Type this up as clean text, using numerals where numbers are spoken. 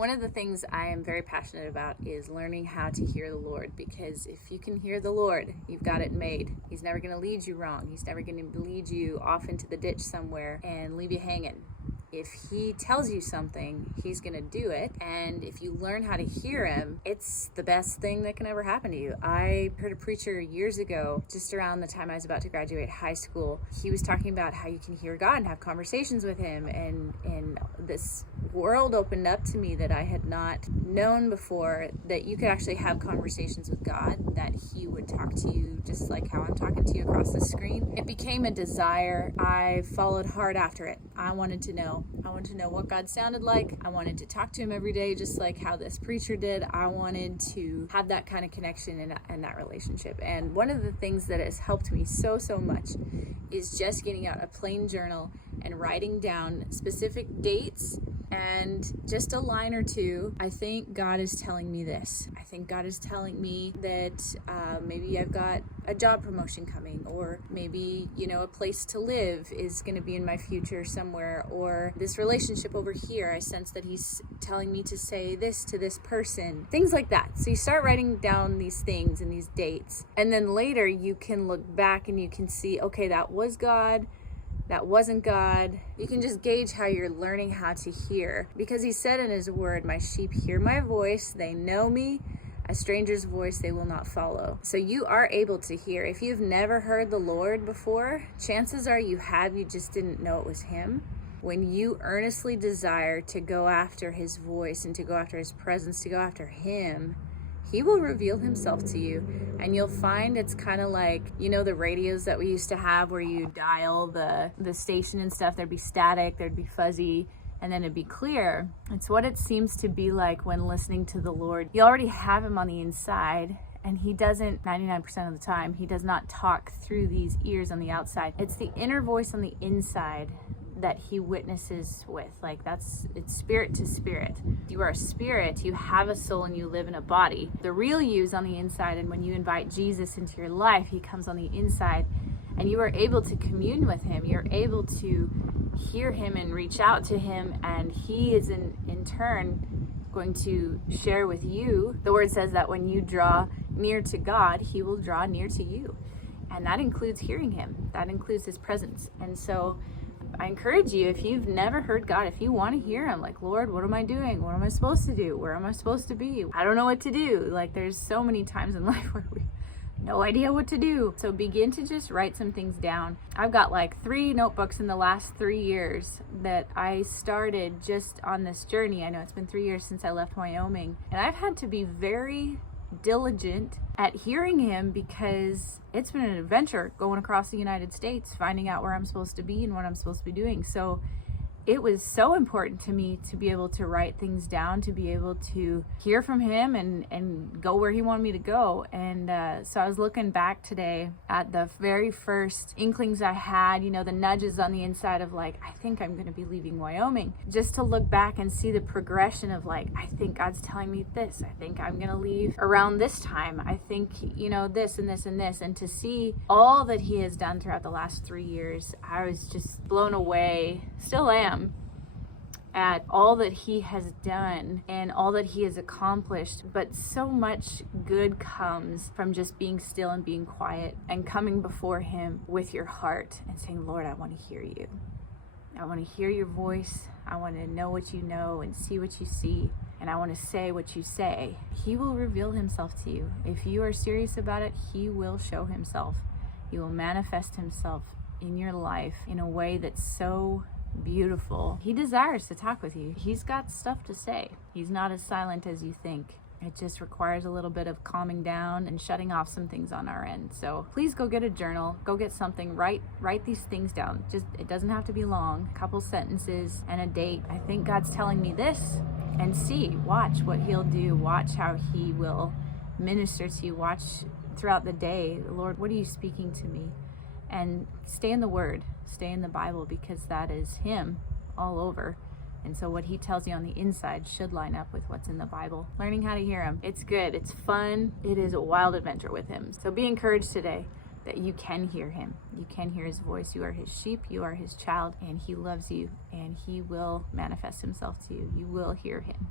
One of the things I am very passionate about is learning how to hear the Lord, because if you can hear the Lord, you've got it made. He's never going to lead you wrong. He's never going to lead you off into the ditch somewhere and leave you hanging. If he tells you something, he's going to do it. And if you learn how to hear him, it's the best thing that can ever happen to you. I heard a preacher years ago, just around the time I was about to graduate high school. He was talking about how you can hear God and have conversations with him. And this world opened up to me that I had not known before, that you could actually have conversations with God, that he would talk to you just like how I'm talking to you across the screen. It became a desire. I followed hard after it. I wanted to know what God sounded like. I wanted to talk to him every day, just like how this preacher did. I wanted to have that kind of connection and that relationship. And one of the things that has helped me so much is just getting out a plain journal and writing down specific dates and just a line or two. I think God is telling me this. I think God is telling me that maybe I've got a job promotion coming, or maybe, a place to live is going to be in my future somewhere, or this relationship over here, I sense that he's telling me to say this to this person, things like that. So you start writing down these things and these dates, and then later you can look back and you can see, okay, that was God, that wasn't God. You can just gauge how you're learning how to hear, because he said in his word, my sheep hear my voice, they know me, a stranger's voice they will not follow. So you are able to hear. If you've never heard the Lord before, chances are you just didn't know it was him. When you earnestly desire to go after his voice and to go after his presence, to go after him, he will reveal himself to you. And you'll find it's kind of like, the radios that we used to have where you dial the station and stuff. There'd be static, there'd be fuzzy, and then it'd be clear. It's what it seems to be like when listening to the Lord. You already have him on the inside, and he doesn't, 99% of the time, he does not talk through these ears on the outside. It's the inner voice on the inside that he witnesses with. It's spirit to spirit. You are a spirit, you have a soul, and you live in a body. The real you is on the inside, and when you invite Jesus into your life, he comes on the inside, and you are able to commune with him. You're able to hear him and reach out to him, and he is in turn going to share with you. The word says that when you draw near to God, he will draw near to you, and that includes hearing him. That includes his presence. And so I encourage you, if you've never heard God, if you want to hear him, like, Lord, what am I doing? What am I supposed to do? Where am I supposed to be? I don't know what to do. There's so many times in life where we no idea what to do. So begin to just write some things down. I've got 3 notebooks in the last 3 years that I started just on this journey. I know it's been 3 years since I left Wyoming, and I've had to be very diligent at hearing him, because it's been an adventure going across the United States, finding out where I'm supposed to be and what I'm supposed to be doing. So it was so important to me to be able to write things down, to be able to hear from him and go where he wanted me to go. And so I was looking back today at the very first inklings I had, the nudges on the inside of I think I'm going to be leaving Wyoming, just to look back and see the progression of I think God's telling me this. I think I'm going to leave around this time. I think, this and this and this. And to see all that he has done throughout the last 3 years, I was just blown away, still am, at all that he has done and all that he has accomplished. But so much good comes from just being still and being quiet and coming before him with your heart and saying, Lord, I want to hear you. I want to hear your voice. I want to know what you know and see what you see. And I want to say what you say. He will reveal himself to you. If you are serious about it, he will show himself. He will manifest himself in your life in a way that's so beautiful. He desires to talk with you. He's got stuff to say. He's not as silent as you think. It just requires a little bit of calming down and shutting off some things on our end. So please go get a journal, go get something, write these things down. It doesn't have to be long, a couple sentences and a date. I think God's telling me this, and watch what he'll do. Watch how he will minister to you. Watch throughout the day, Lord, what are you speaking to me? And stay in the word, stay in the Bible, because that is him all over. And so what he tells you on the inside should line up with what's in the Bible. Learning how to hear him. It's good. It's fun. It is a wild adventure with him. So be encouraged today that you can hear him. You can hear his voice. You are his sheep. You are his child. And he loves you. And he will manifest himself to you. You will hear him.